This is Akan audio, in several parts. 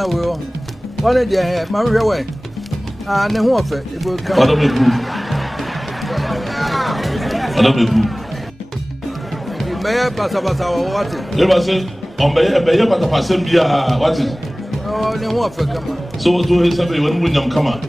gyina wo one dey ma hwɛ wɛ ne ho ofe ebo ka Odomegu meye basabasa what eba say on beye patapasem bia what is ne ho ofe kama so to he sabe won munyam kama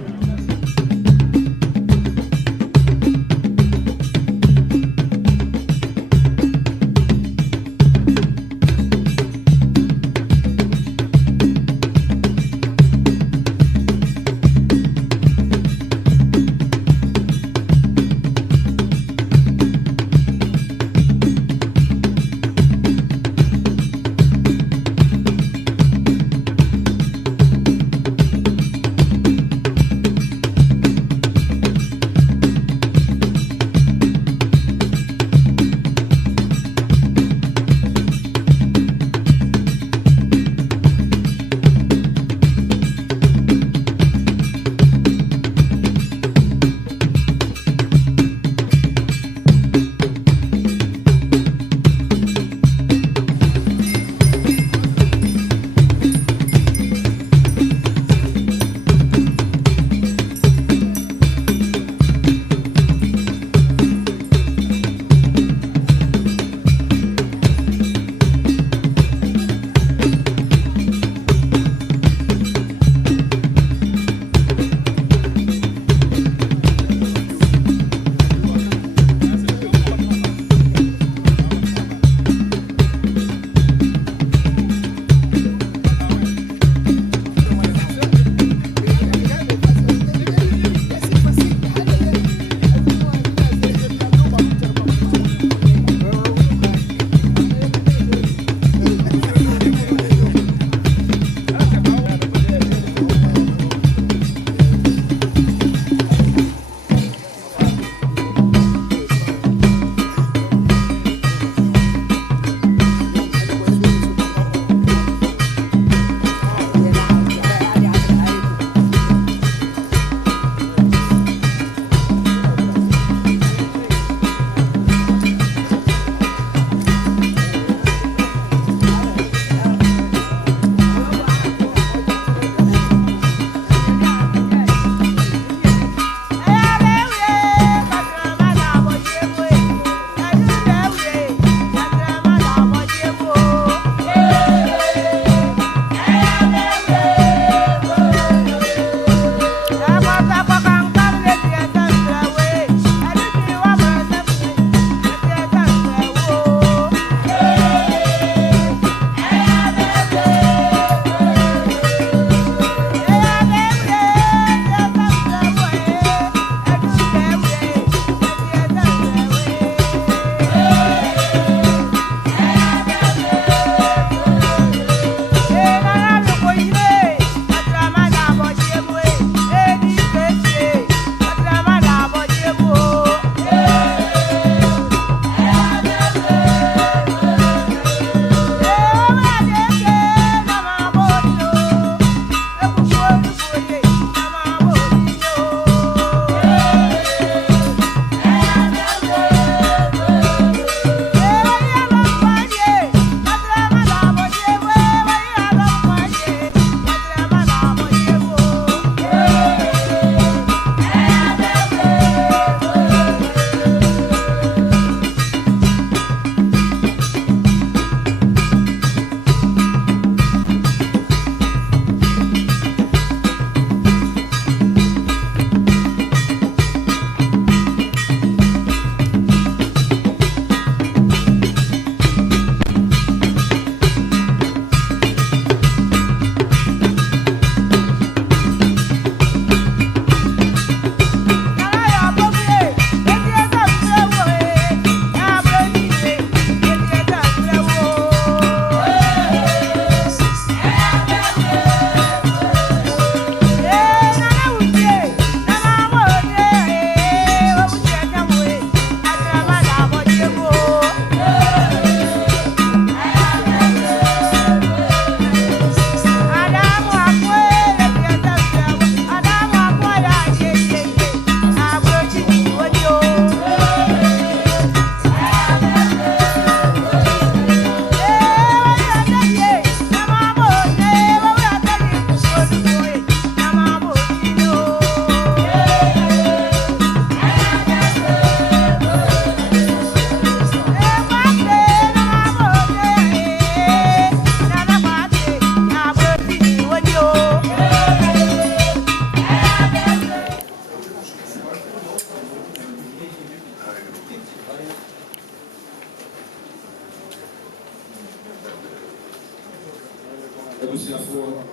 abusuafoɔ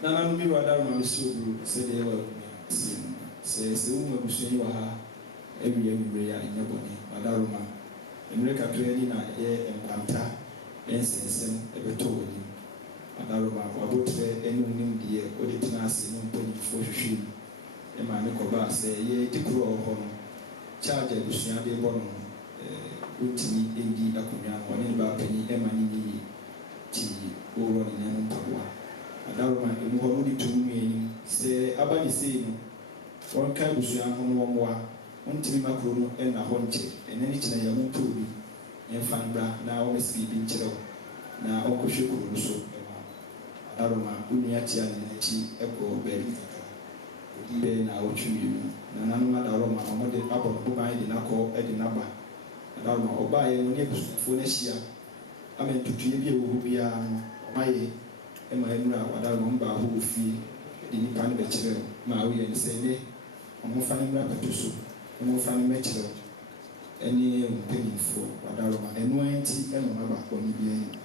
Nana mi wa dar ma so bru se de wa se wo ma busu yi wa ha ebi ya nya boni adaro ma emre kakra ni na ye enkwanta ensensem ebeto woni adaro ma abotre enu nim die o de tina ase no mponi fo hwehwe e ma ne koba se ye dikuro ho no charge busu ya de bo no utimi endi akonya woni ba pani e ma ni ni ti o ro ni na mpawa adaroma emu ho no di tumu eni se abani sei no won kai busua ho no wonwa ontimi makro no e na ho nche enani kina ya mu tobi enfan bra na o mesi bi nkyerɛw na o kohwe kuro so adaroma uni atia ne chi eko beri odi be na o twi no na nanu adaroma o mode abo no ban di nakɔ e di naba adaroma oba ye no ne busufo na hia amentutu bi e wo bia no o maye ema emra adaroma mba ho fi di nipa ne be kyerɛw ma wo ye nse ne o fa ne mra patuso o fa ne me kyerɛw eni mpanyinfo adaroma enu anti eno ma ba ko ni bia yi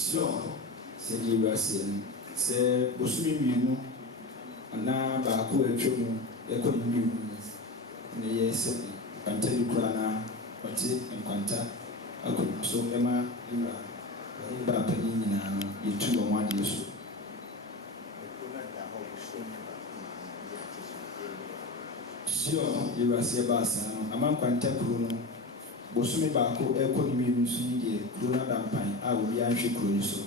Sure. Said you were saying, say, Bosumi, you know, and now back who a children, they couldn't be. Yes, and tell you, Krana, but it and Quanta, I could so Emma, you two or 1 year so. Sure, you were say, Bassa, among Quanta Bruno. Bosumi baako ekɔ ni mi nso ni de corona dampan a obi anhwe kuro ni so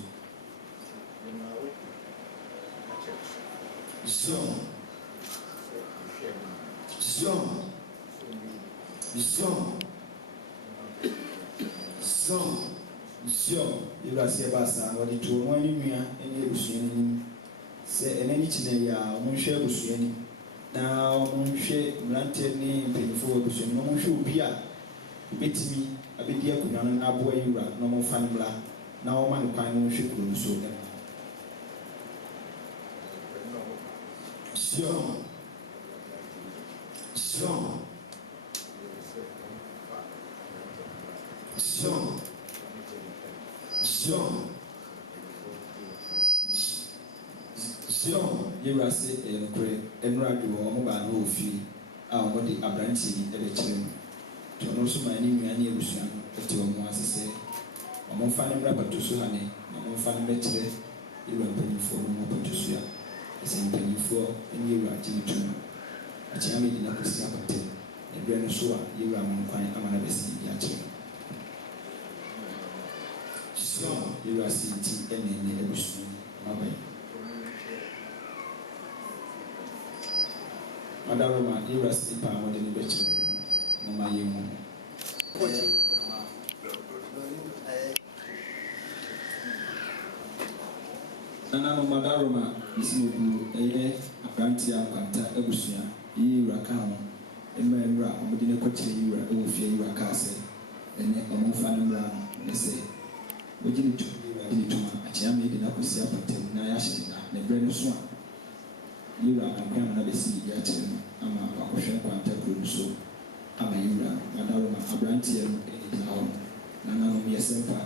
yɛwura sɛ baasa wɔde to wɔn ani nua ne abusua ni sɛ ɛnani kyinɛ yɛ a wɔnhwɛ abusua ni na wɔnhwɛ mmeranteɛ ne mpanyinfoɔ wɔ abusua ni na wɔnhwɛ obi a betimi abedi akunya no aboa yura na mo fa mbla na wo ma ne kwan no hwe kuro so da yura se kure enra do mo ba no ofi a mo de abranti ni ebe kyerem no so mani nnuane abusua ete omo asese omo fa ne mra patuso ha ne omo fa ne mekyere yura mpanyinfo no patuso ya ese mpanyinfo ene yura agyetu akyea me dina kosi abate ebere no so a yura mo kwan amana besi ya kyere so yura sinti ene abusua mabai madaroma yura sipa mo de ne bekyere mama yemu nana no madaroma isimu eye abranti akwanta abusua yi raka ho emra omudi ne kokyere yi raka wo fie yi raka ase ene omo fa ne mra ne se wogini tu yi raka ni tuma ahyia me de na kɔsi apatam na yɛahyɛ na berɛ no so a yɛwura ankwan na bɛsi biribi akyerɛ no ama wakɔhwɛ nkwanta kuro no so ama yɛwura adaroma aberanteɛ no ɛgyina hɔ na nanom yɛsɛ mpa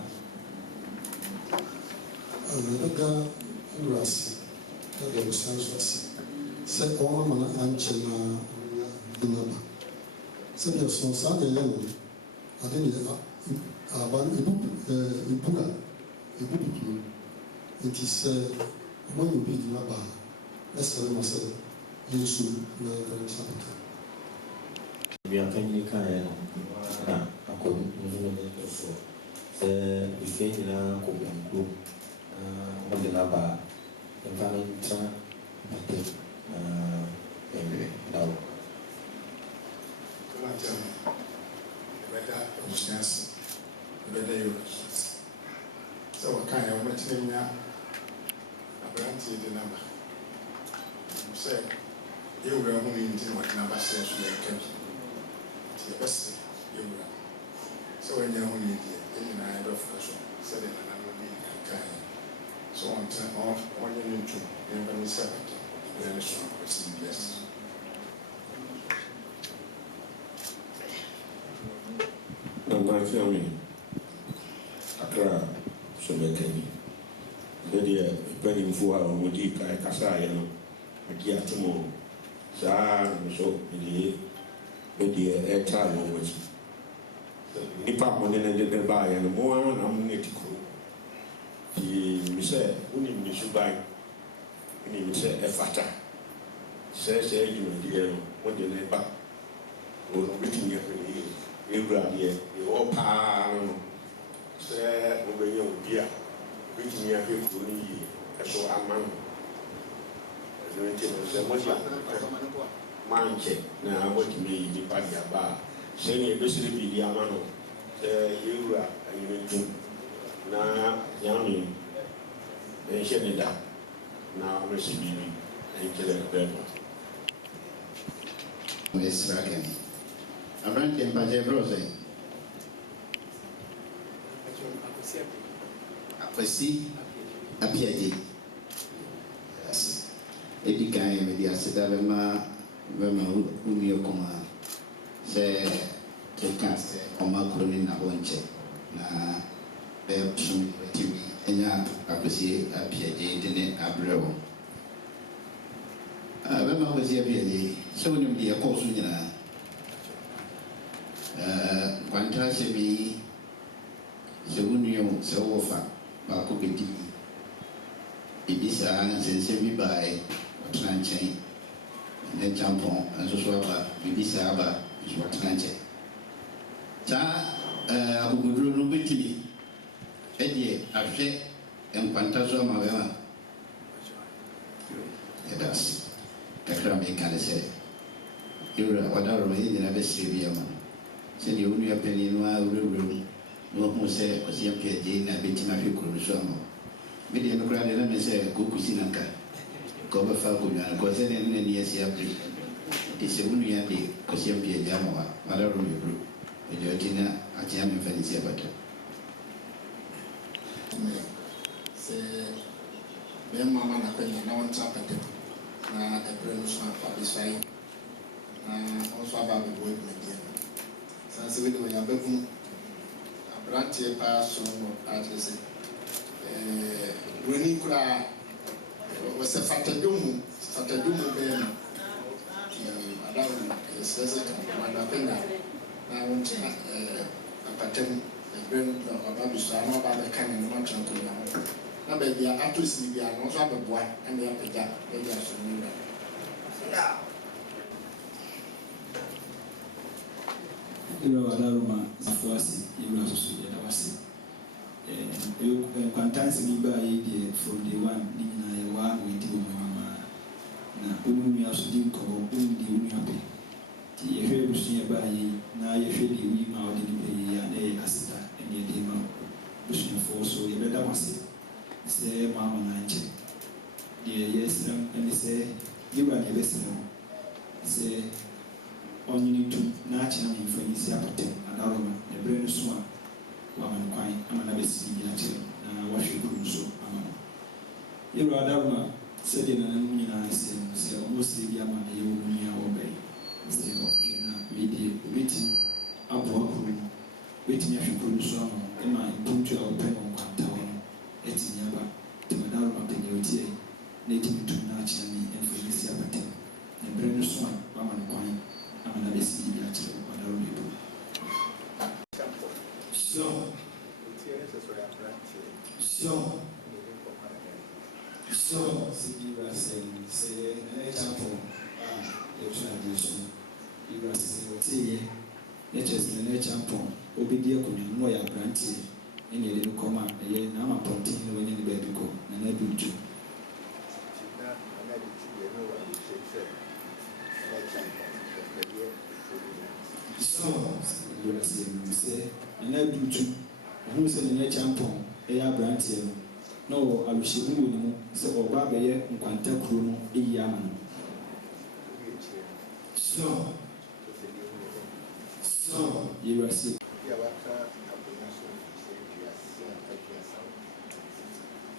ɛda wura ase ɛda busa nso ase sɛ wɔn ama na ankyɛ na nnaba sɛdeɛ so saa deɛ yɛ no ade ne aba ebura ebubutu nti sɛ wɔn yɛ obi gyina ba ɛsɛ ma sɛ yɛnsu na yɛfrɛ no sapota biakanyi kaeɛ no na akɔdu nso no bɛtɔfoɔ sɛ ife nyinaa kɔbɔnkuro na wɔde n'aba mfa no ntra atam na ɛwerɛ da wo ɛbɛda abusua ase ɛbɛda yɛwura ase sɛ wɔkaeɛ wɔbɛtena nya aberanteɛ de n'aba sɛ yɛwura ho no nti na wɔde n'aba sɛ so yɛka bi nti yɛbɛsɛ yɛwura sɛ wɔanya ho no deɛ ɛnyinaa yɛbɛfoka so sɛdeɛ nananom bi nkankaeɛ so ɔnyɛ no ntom yɛmfa no sɛ abata yɛ no so akɔsi university Namafami Accra Sobekani. Bedia penny for our Mudi Kasaya, Magia Tomo, Sa, so the Bedia air time over which Nipa money and the buy and more amnetical. He said, Uni Mishubai, he said, a fata. Says, you dear, what the neighbor was written here. Ewura deɛ ɛwɔ paa no sɛ wobɛyɛ obi a wobɛtumi ahwɛ kuro no yie ɛso ama no ɛno nti no sɛ mɔde mankyɛ na wɔtumi yi nnipa de aba a sɛnea ɛbɛsere biribi ama no sɛ yɛwura anyino ntom na nyame ɛnhyɛ ne da na wɔmɛhyɛ biribi ɛnkyerɛ bɛɛma Mesra Kemi. Abrante mpaje brose. Akwasi apiaje. Yes. Edikan me dia seda bema uni okoma. Se tekase oma kroni na bonche. Na be psum TV enya akwasi apiaje dene abrewo. Bema akwasi apiaje. So ni dia ko so nyina. Kwanta se bi se unio se wofa ba ko bedi ibisa nsense bi bae otranchen ne jampon anso so aba ibisa aba so otranchen ta aguguduro no betimi edie ahwe enkwanta so ma bema edas kakra me kan se yura wadaro me nyina be sebi ama sɛdeɛ wo nua pani no a wurɛwurɛ mu na wahu sɛ ɔse apiagye na bɛtumi ahwɛ kuro no so ama wo medeɛ no koraa deɛ na me sɛ kɔkusi na nka ka wobɛfa akonnwa no kɔ sɛdeɛ no nani asi apere nti sɛ wo nua de kɔse apiagye ama wa madaro mɛburo ɛdeɛ ɔte na akyea memfa ne si abata sɛ bɛrima ma n'akɔnya na wɔntra pɛtɛm na ɛberɛ no so afa bɛsuae na ɔnso aba abɛbɔ adwumadeɛ no sanse we de wɔyɛ abɛkum aberanteɛ paa so no akyerɛ sɛ buroni koraa wɔsɛ fatadwomu bɛɛ no adawo yɛsrɛ sɛ madapɛnya na wɔnkyɛ apatam ɛberɛ no ɔba bɛsua na ɔba bɛka ne no makyerɛ nkonnwa ho na baabi a atɔ sini bia no nso abɛboa ɛne apagya baabi aso no wura Ewura wadaroma safo ase ewura soso yɛda wase nkwantansi bi ba yɛ deɛ from day one ne nyinaa yɛwɔ a wɔdi wɔ mu nyinaa na wɔn nua so di nkɔmɔ wɔn di wɔn nua pɛ nti yɛhwɛ abusua ba yɛ na yɛhwɛ deɛ wi ma ɔde ne pɛ yɛ a na yɛ aseda ɛne yɛde ma abusuafoɔ so yɛbɛda wase sɛ maama na nkyɛn deɛ yɛsrɛ ɛne sɛ ewura deɛ yɛbɛsrɛ no sɛ ɔnyini tum na akyerɛ me mfa nisi apatam adaroma na berɛ no so a wama no kwan ama na bɛsi biribi akyerɛ na wahwɛ kuro no so ama no Yɛwura adaroma sɛdeɛ nananom nyinaa sɛ no sɛ ɔmo sɛ bi ama na yɛwɔ mu nua wɔbɛn sɛ ɔhwɛ na weidie obɛtumi aboa kuro no obɛtumi ahwɛ kuro no so ama ɛma mpontu a wɔpɛ no nkwanta hɔ no atumi aba nti adaroma pɛnyɛ otie na ɛtumi tum na akyerɛ me ɛmfa ɛbɛsi abatam na berɛ no so a wama no kwan ama na bɛsi bi akyerɛ adaroma ɛbu So, see, you are saying, say, an example, your tradition, you are saying, just an example, obedient, no, your granted, and you didn't come up, and yet now I'm pointing when you better go, and I do too. So, you are saying, say, and I do too. Who's an example, they are granted. No, I wish you would so Baba and Quanta Kruno, a yam. So, you are sick.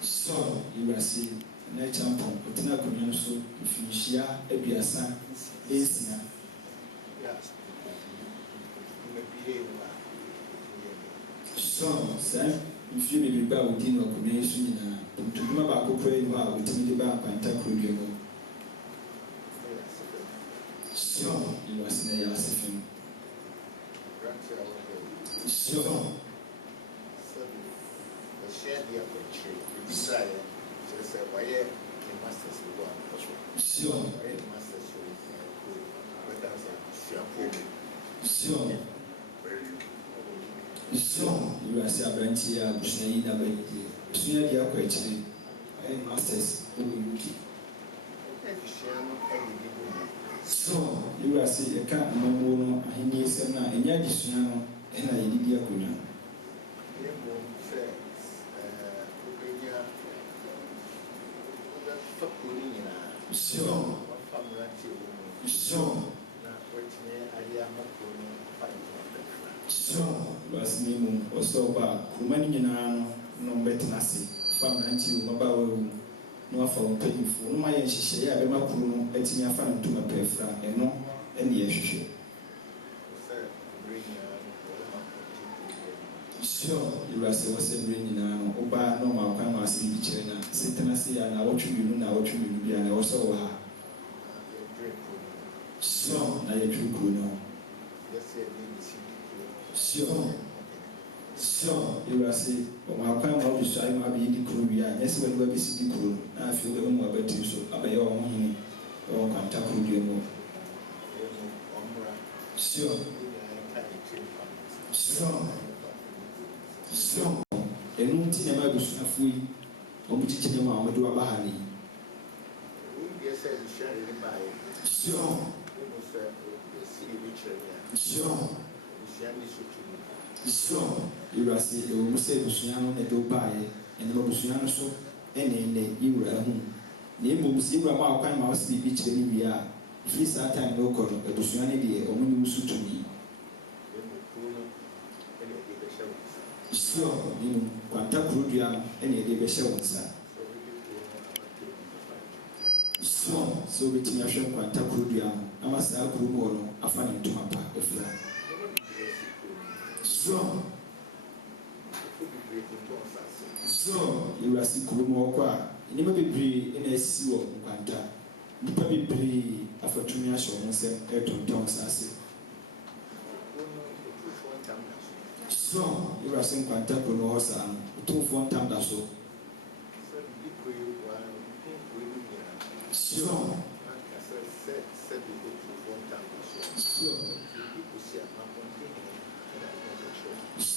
So, you are sick. Nature pump, but not coming so if you share a biasa, is now. So, sir. If you may be back within your community, to do about cooking while we tell you about contact with you. So, you are saying, you are saying, so, the share the opportunity, desire, just say, why a master's will sure, master's will so, you are saying, Brantia, Bushnay, Bushnay, the aquatic, and masters, so, you are saying, a cat, no more, and he is a man, and yet, and I did the aquina. So, was name or so bad, Kumani no better nasty, farm until Mabawa, no for paying for no my share, I am a crew, letting your family to my prefra, and no any issue. Sure, you are so bringing now, Oba, no more come as in the China, Sitanasi, and I watch you, and I watch you, and I also are. Sure, I am true, no. Sure, you are saying, my kind of desire might be in the crew. Yes, when we visit the crew, I feel the more better so about your own or contact with you more. Sure, and no thing about the free or teaching them how to do a bahani. Sure. So, you are saying, you must say, Busiano, and do buy, and the Busiano so, and then you were home. Name will see about kind of sleep each day we are. If it's that time, no call, a Busiani, or when you suit to me. So, you contact Rudia, and a day show, sir. So between your shop contact Rudia, I must have Rumoro, a funny to my part of fly. So, you are sick of more. You never be brave in a sea of Quanta. You probably brave after 2 years or more, Ayrton Thomas. So, you are saying Quanta Conos and 2 for 1 time.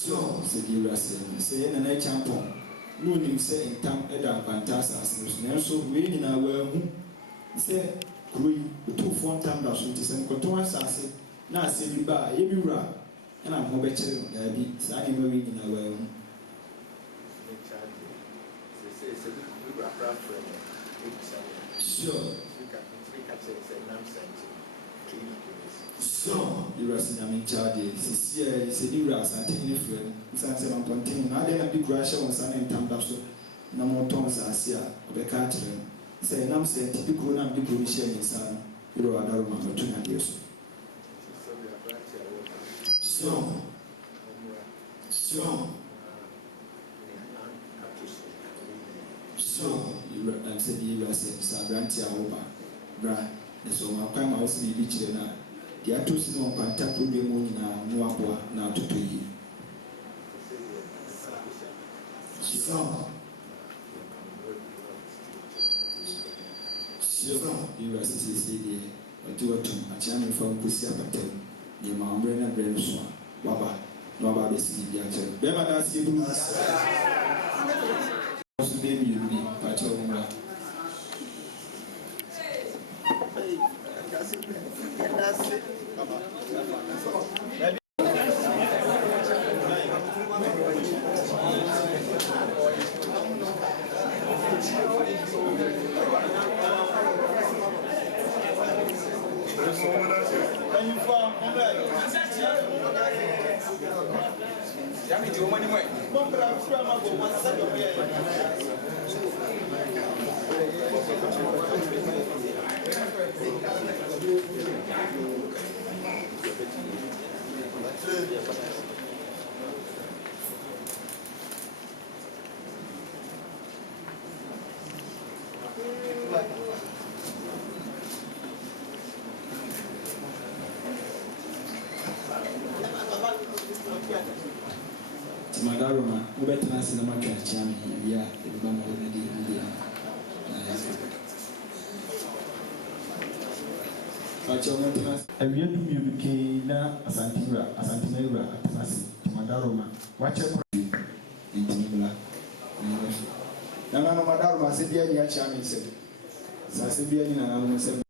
So, said you are saying, and I champion. No name say in town, Edam Fantasas, and so we in our womb. Say, Green, 2 for 1 time. That's what is and Cotoa Sassy. Now say you buy every rap, and I'm more better than I be. Saggy moving in our womb. Sure. So, you are saying I'm in charge. This year is a new ras and taking a friend. It's a 7.10. Now then, a big rush on Sunday in town. na mɔtɔn saase a ɔbɛka akyerɛ no sɛ ɛnam sɛ nti kuro nam de kuro no hyɛ ne nsa no yɛrɛ wadaroma bɛto nadeɛ so sɛ deɛ yɛwura sɛ sɛ aberante a woba bra na sɛ ɔma kwan ma wo sɛ biribi kyerɛ no a deɛ ato si no ɔkwanta problem mu nyinaa no aboa na atotɔ yie yɛwura sɛ sɛsɛ deɛ ɔde watom akyea me fa nkɔsi abatam nneɛma mmerɛ no berɛ no so a waba na waba abɛsi biribi akyerɛ bɛma da ase yɛbu so bɛ mmienu bi pakyɛ wo mmra Madaroma, we better not see the market channel. Yeah, the Bama already. Every year, you became a Santina, Atanasi, Madaroma. Watch it in Timula. Nana Madaroma, Sibia, Yachami said, Sasibia, and I said.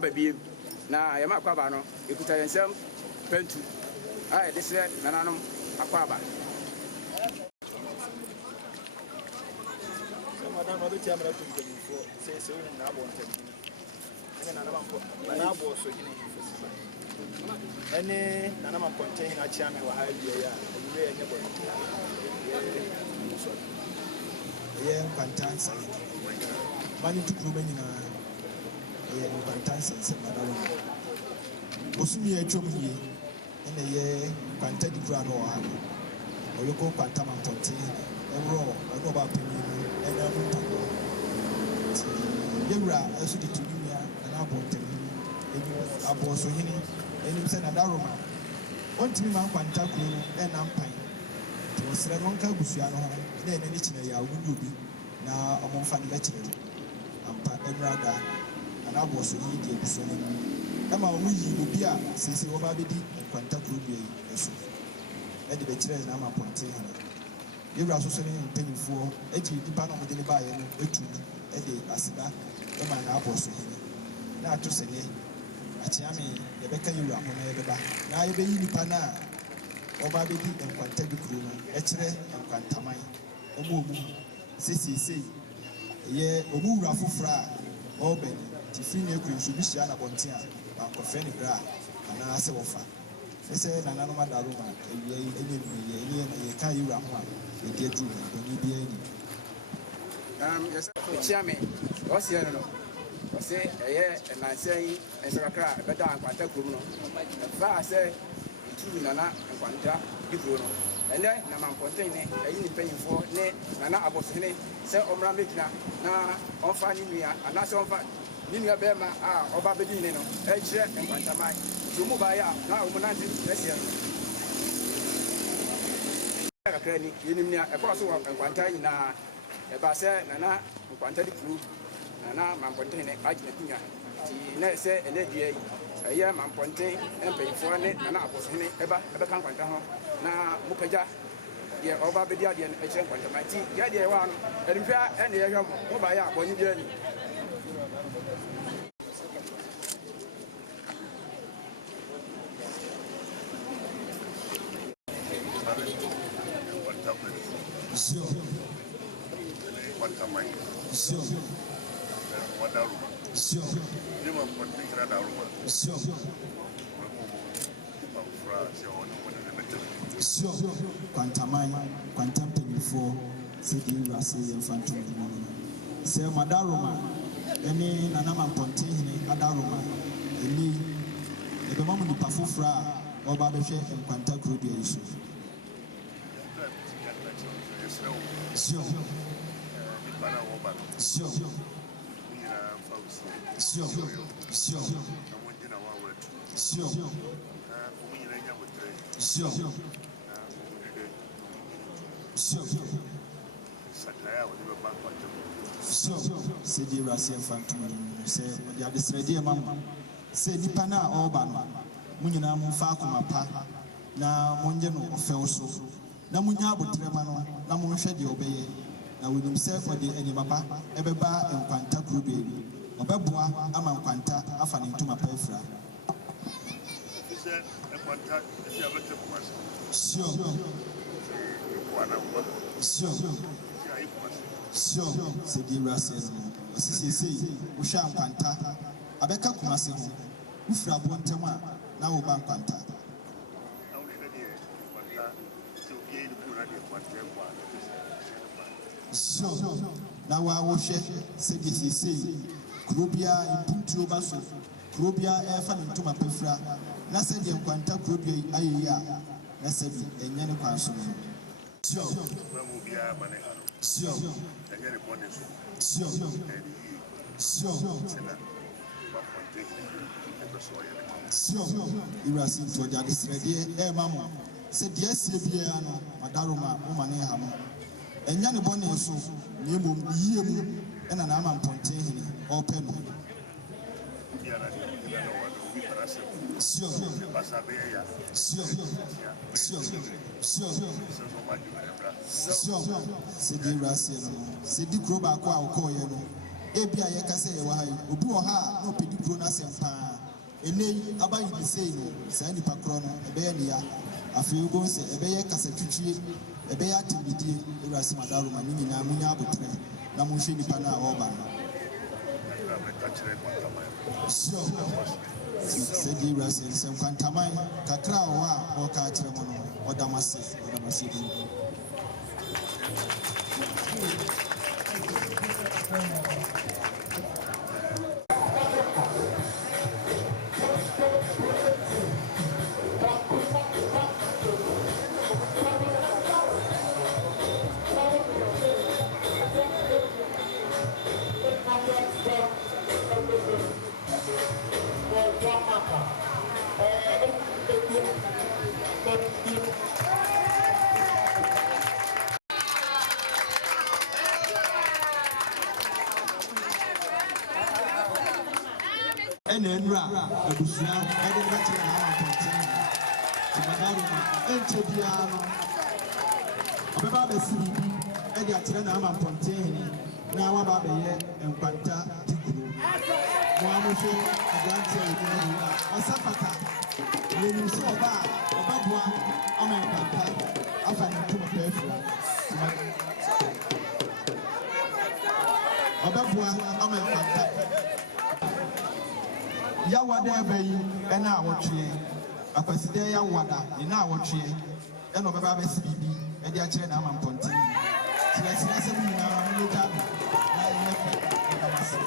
akwaba biem na yɛma akwaba no ekuta yɛn nsɛm pentu a yɛde sɛ nananom akwaba. Madam, I don't tell me that before. Say so in an abon. And another one, an abo so in any Nanama contain a chairman or high year. Yeah, fantastic. Money to Ruben in a fantastic. Osumi a drum here in a year, Quantity Grand or local Quantama contain and raw, I know about Yewra also the Tunia and Abonte, Abosohini, and him send a Daroma. One to me, man, Quantaku and Ampine. It was Sremonka Busiano, then anything I would be now among fan lecturer. Ampa Ebrada and Abosohini, the Busoni. Emma Wubia, since you Obabidi and Quantaku be a so. At the veterans, I'm a ponte. You were also saying penny for 80 department of the buyer, Eddie Asida, the man Abos. Now to say, Achami, the Becca you are on the now you be in Pana, Obabidi and Quantabi Crew, Etre and Quantamai, Omu, Sissy, ye, Omu Rafu Fra, Oben, Tifine should be Shana Bontia, Uncle Fanny Gra, and Asa Wafa. They said, Nanama Daruma, and ye can't you run. Yes, Chairman, what's here? I say, and I say, and Sakra, better and Quanta Bruno. I say, two Nana and Quanta, Bruno. And then, Naman containing a unit paying for Nana Abosine, say Omra Mikna, now on finding me, and that's on fine. Ninia Bema, Obabedino, Edge and Quantamai, to move by now, Monanti, this year. Yinimia across one and Quantai na a basse, Nana, Quantity Crew, Nana, Mampontaine, Argentina. She say a lady, a year Mampontaine, and pay for it, Nana Aposine, ever come Quantaho, na Mukaja, the Obabedia and H. Quantamati, the idea one, and fair and the area Mobaya, when you journey. Sure. What am I? Sure. What are you? Sure. You want to take that out? Sure. Sure. Quantamine, Quantum before, said you Rassi and Phantom. Say Madaroma, any Nanama Pontin, Adaroma, any the moment the Pafufra or Babeshe and Quanta Crudia issue. Sure. Sure. Say the Russian Phantom, say, you have this idea, Mamma. Say, Nipana Obama, Munina Mufakuma Pa, now Monjano Felso, Namunyabo Tremano, Namun Shady Obey, now with himself for the Enibaba, Ebeba and Quanta Crude, Obabua, Aman Quanta, Afan into my pefra. Sure, said the Russian. Sissy, Usham Quanta, Abeka Kumasi, Ufra Bontema, now Ban Quanta. Sure, now I will share, said Sissy, Krubia, Puntu Basso, Krubia, Efan into my pefra, Nasadi and Quanta Krubia, Aya, Nasabi, and Yannick. Sure. Sure. You are seeing for that is ready. Mamma said, yes, Libiano, Madaroma, Omaneham, and Yanni Bonnet, so Nimu, and an Aman Pontaine, or Penno. Sure, said the Russian, said the Croba Quao Coyano, ebi a yɛkasa yɛ wɔ ha yi obi wɔ ha na ɔpɛdi kuro no asɛm paa ɛnɛ abayi de sei no saa nipa korɔ no ɛbɛyɛ ne ya afei ogo sɛ ɛbɛyɛ kasa twitwie ɛbɛyɛ atɛmidie ewura sɛ Madaroma ne nyinaa munya abotrɛ na monhwɛ nipa no a ɔreba no sɛdeɛ ewura sɛ nsɛm kwantaman kakra a ɔwɔ a ɔreka akyerɛ mo no ɔdam ase bi Enra abusua ede bɛkyerɛ na ampɔnten Madaroma ɛnkyɛ biara no ɔbɛba abɛsi biribi ɛde akyerɛ na ampɔnten na waba abɛyɛ nkwanta di kuro mo amohwɛ aberanteɛ yi ne yi ɔsɛ fata wɔnim sɛ ɔbɛboa ama nkwanta afa ne ntoma pɛɛfiri ɔbɛboa ama nkwanta Yawada bayi ɛna awɔtwe akwasidɛ yawada ina awɔtwe ɛna ɔbɛba bɛsi bibi ɛde akyerɛ na ama mpɔnten kyerɛ sɛ mu nyinaa mo ne gya na ɛyɛ fɛ ɛna mase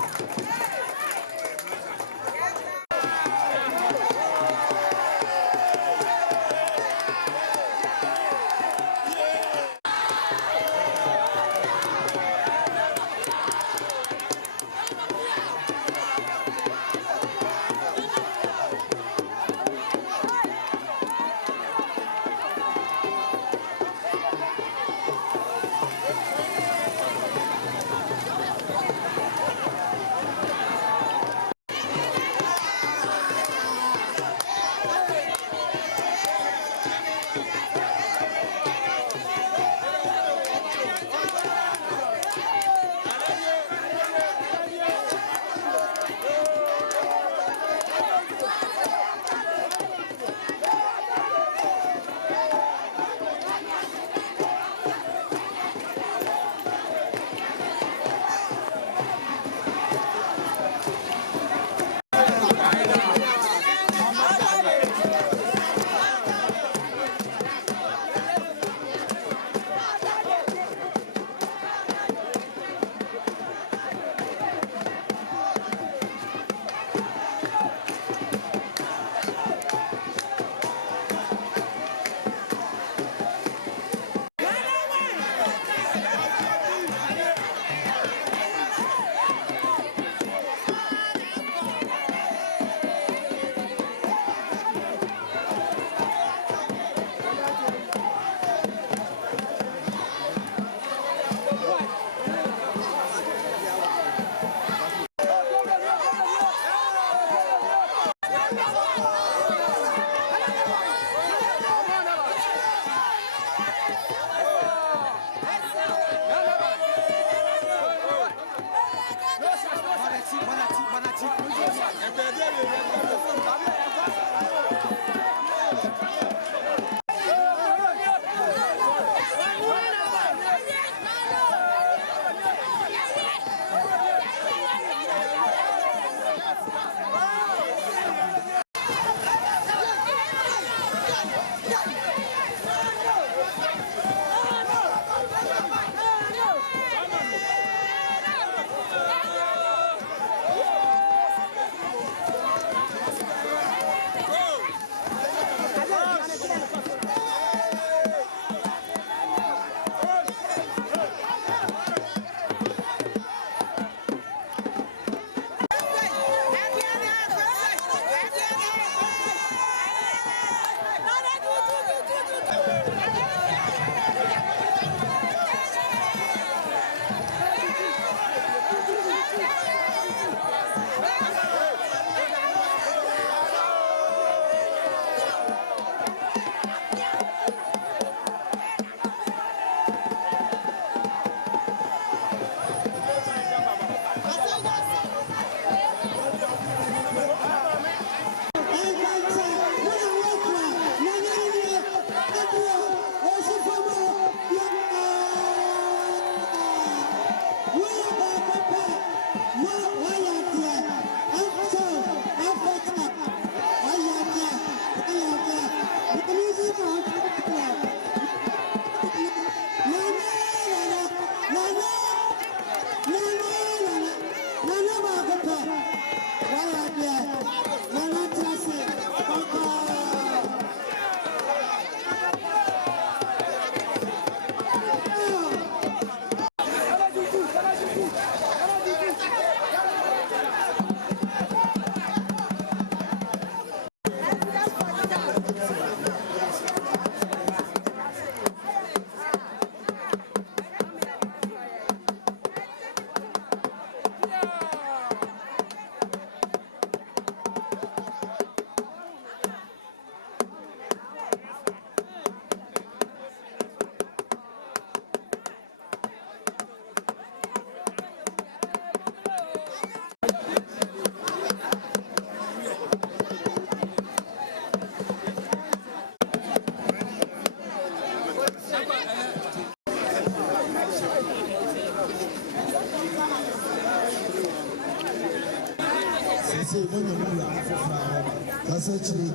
say when you move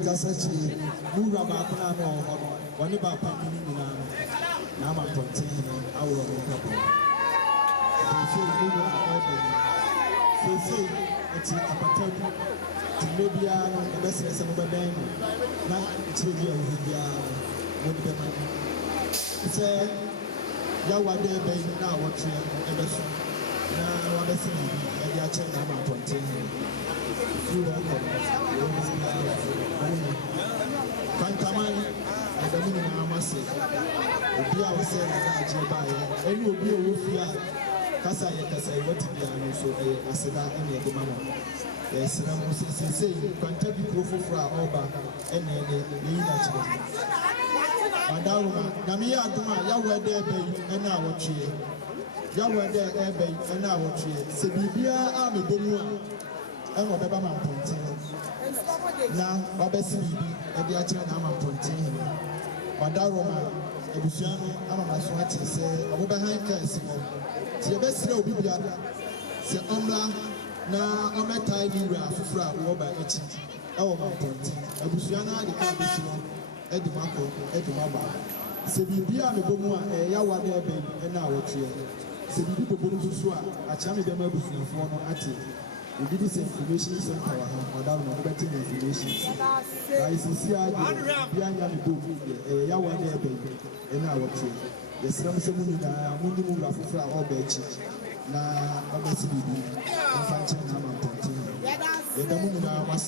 Kasachiri, move about one about Pamini now I'm containing our couple. Say it's a pattern to maybe the best lesson of a band. Now it's with the money. Say, Yawade Bay now watching Everson. Now, what I see, and the action I'm containing. Pantamani, and the minimum I must say. If you are saying that you buy, and you will be a wolf. Kasa what to be so a Asada and the Mama. Yes, I'm saying, Pantabi Grofo for our Oba and the Natural. Madame, Namia Duma, Yahweh there, and now what she Yahweh there, and now what she Sebibia Army Bonua and whatever man pointing. Now, Babesi and the Achana pointing. Madaroma, Ebusiano, Amaswati say, over behind Casimo. The best will be the other. Say, now I'm a tiny raft for Robert Etching. Our point. Ebusiana, the Cabusino, Eddie Marco, Eddie Maba. Say, be a Bomua, a Yawa there, baby, and now what you say, the people go to Swa, a chami de Mabusino for no ati. We did this information, some power, Madame, betting information. I see, I behind the book, a Yawa there, baby, and now what you. Yes, I'm saying that I'm moving off of our bench. Now, I'm a CBD. I'm function. I'm a continue. The woman I was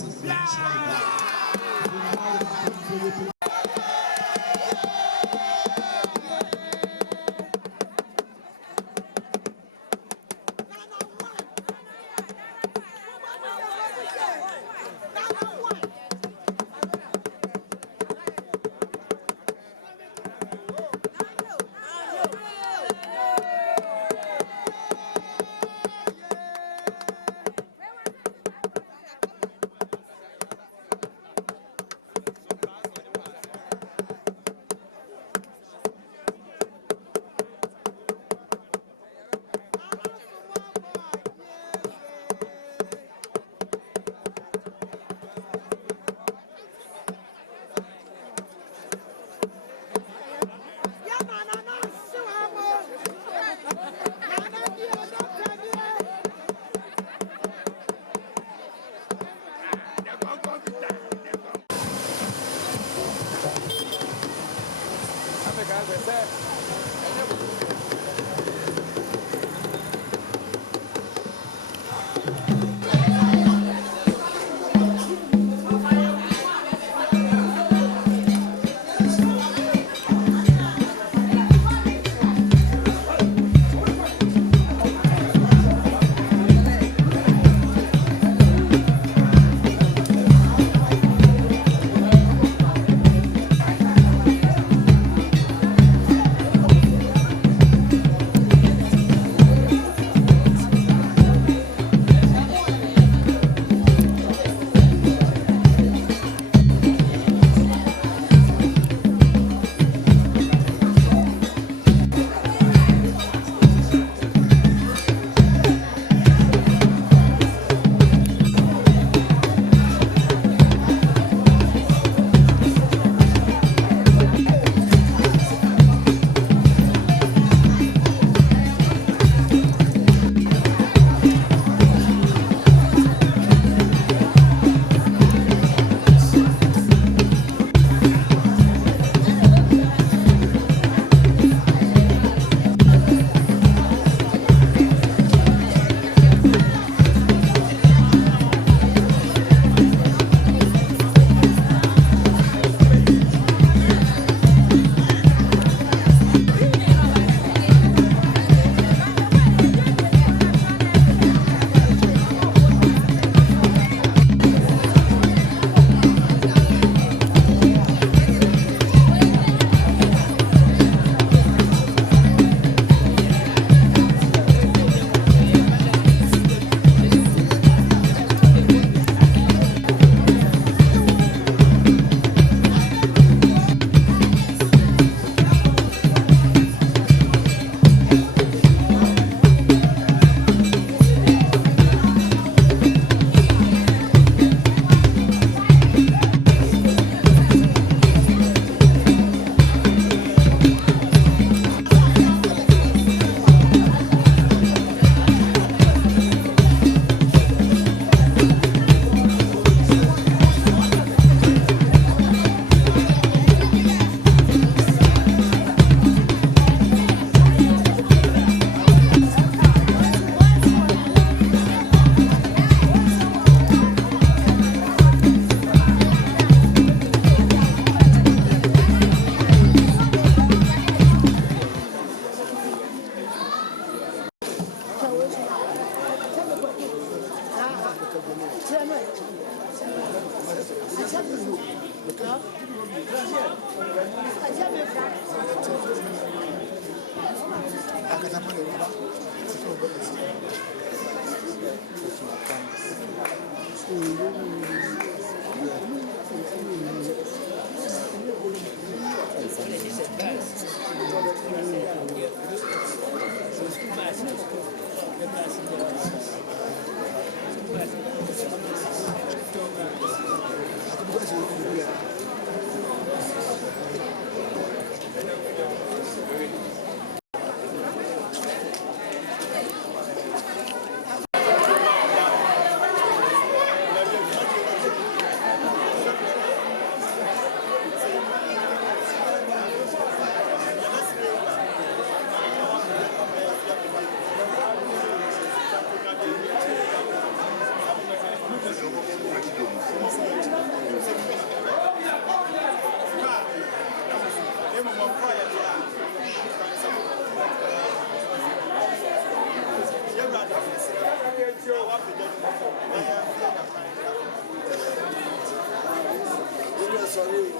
Sorry.